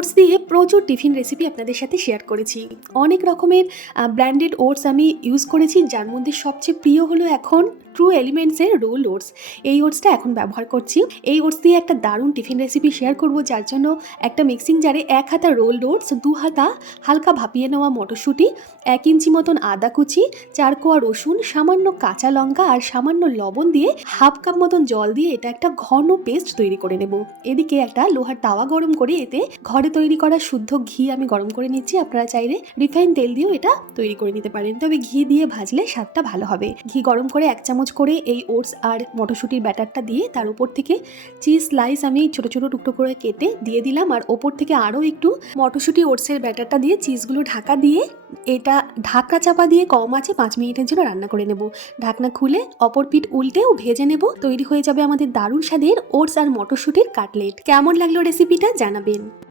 Oats দিয়ে প্রচুর tiffin recipe আপনাদের সাথে শেয়ার করেছি। অনেক রকমের ব্র্যান্ডেড ওটস আমি ইউজ করেছি, যার মধ্যে সবচেয়ে প্রিয় হলো এখন ট্রু এলিমেন্টসের রোল ওটস। এই ওটসটা এখন ব্যবহার করছি। এই ওটস দিয়ে একটা দারুণ টিফিন রেসিপি শেয়ার করব, যার জন্য একটা মিক্সিং জারে 1 হাতা রোলড ওটস, 2 হাতা হালকা ভাপিয়ে নেওয়া মটরশুঁটি, 1 ইঞ্চি মতন আদা কুচি, 4 কোয়া রসুন, সামান্য কাঁচা লঙ্কা আর সামান্য লবণ দিয়ে হাফ কাপ মতন জল দিয়ে এটা একটা ঘন পেস্ট তৈরি করে নেব। এদিকে একটা লোহার তাওয়া গরম করে এতে ঘরে তৈরি করা শুদ্ধ ঘি আমি গরম করে নিচ্ছি। আপনারা চাইলে রিফাইন তেল দিয়েও এটা তৈরি করে নিতে পারেন, তবে ঘি দিয়ে ভাজলে স্বাদটা ভালো হবে। ঘি গরম করে 1 চামচ করে এই ওটস আর মটরশুঁটির ব্যাটারটা দিয়ে তার উপর থেকে চিজ স্লাইস আমি ছোট ছোট টুকরো করে কেটে দিয়ে দিলাম, আর ওপর থেকে আরও একটু মটরশুঁটি ওটসের ব্যাটারটা দিয়ে চিজগুলো ঢাকা দিয়ে এটা ঢাকা চাপা দিয়ে কম আছে 5 মিনিটের জন্য রান্না করে নেব। ঢাকনা খুলে অপর পিঠ উল্টেও ভেজে নেব। তৈরি হয়ে যাবে আমাদের দারুণ স্বাদের ওটস আর মটরশুঁটির কাটলেট। কেমন লাগলো রেসিপিটা জানাবেন।